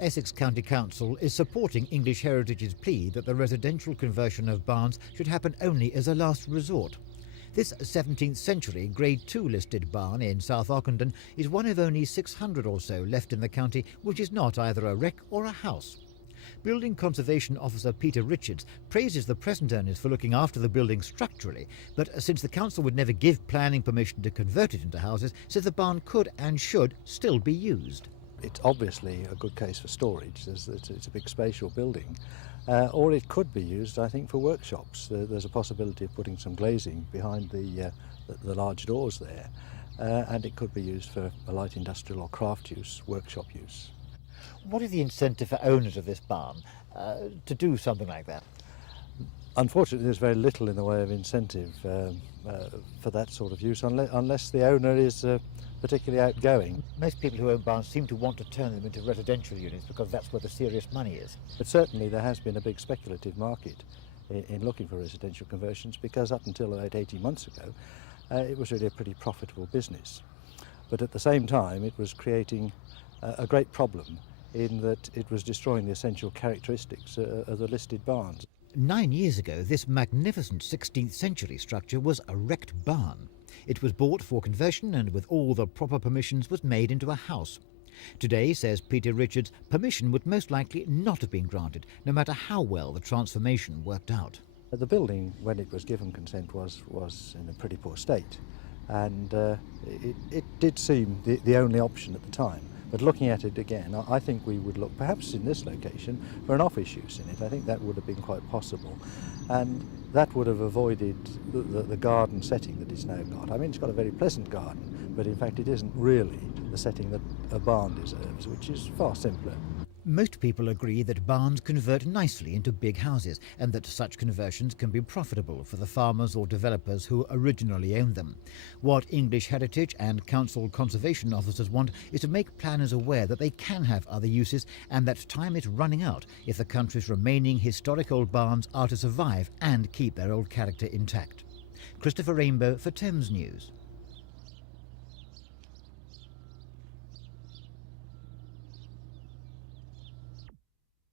Essex County Council is supporting English Heritage's plea that the residential conversion of barns should happen only as a last resort. This 17th century Grade 2 listed barn in South Ockendon is one of only 600 or so left in the county which is not either a wreck or a house. Building Conservation Officer Peter Richards praises the present owners for looking after the building structurally, but since the council would never give planning permission to convert it into houses, says the barn could and should still be used. It's obviously a good case for storage. It's a big spatial building, or it could be used, I think, for workshops. There's a possibility of putting some glazing behind the large doors there, and it could be used for a light industrial or craft use, workshop use. What is the incentive for owners of this barn to do something like that? Unfortunately, there's very little in the way of incentive for that sort of use, unless the owner is particularly outgoing. Most people who own barns seem to want to turn them into residential units because that's where the serious money is. But certainly there has been a big speculative market in looking for residential conversions, because up until about 18 months ago it was really a pretty profitable business. But at the same time it was creating a great problem in that it was destroying the essential characteristics of the listed barns. 9 years ago, this magnificent 16th century structure was a wrecked barn. It was bought for conversion and with all the proper permissions was made into a house. Today, says Peter Richards, permission would most likely not have been granted, no matter how well the transformation worked out. The building, when it was given consent, was in a pretty poor state, and it did seem the only option at the time. But looking at it again, I think we would look, perhaps in this location, for an office use in it. I think that would have been quite possible. And that would have avoided the garden setting that it's now got. I mean, it's got a very pleasant garden, but in fact it isn't really the setting that a barn deserves, which is far simpler. Most people agree that barns convert nicely into big houses and that such conversions can be profitable for the farmers or developers who originally owned them. What English Heritage and Council Conservation Officers want is to make planners aware that they can have other uses and that time is running out if the country's remaining historic old barns are to survive and keep their old character intact. Christopher Rainbow for Thames News.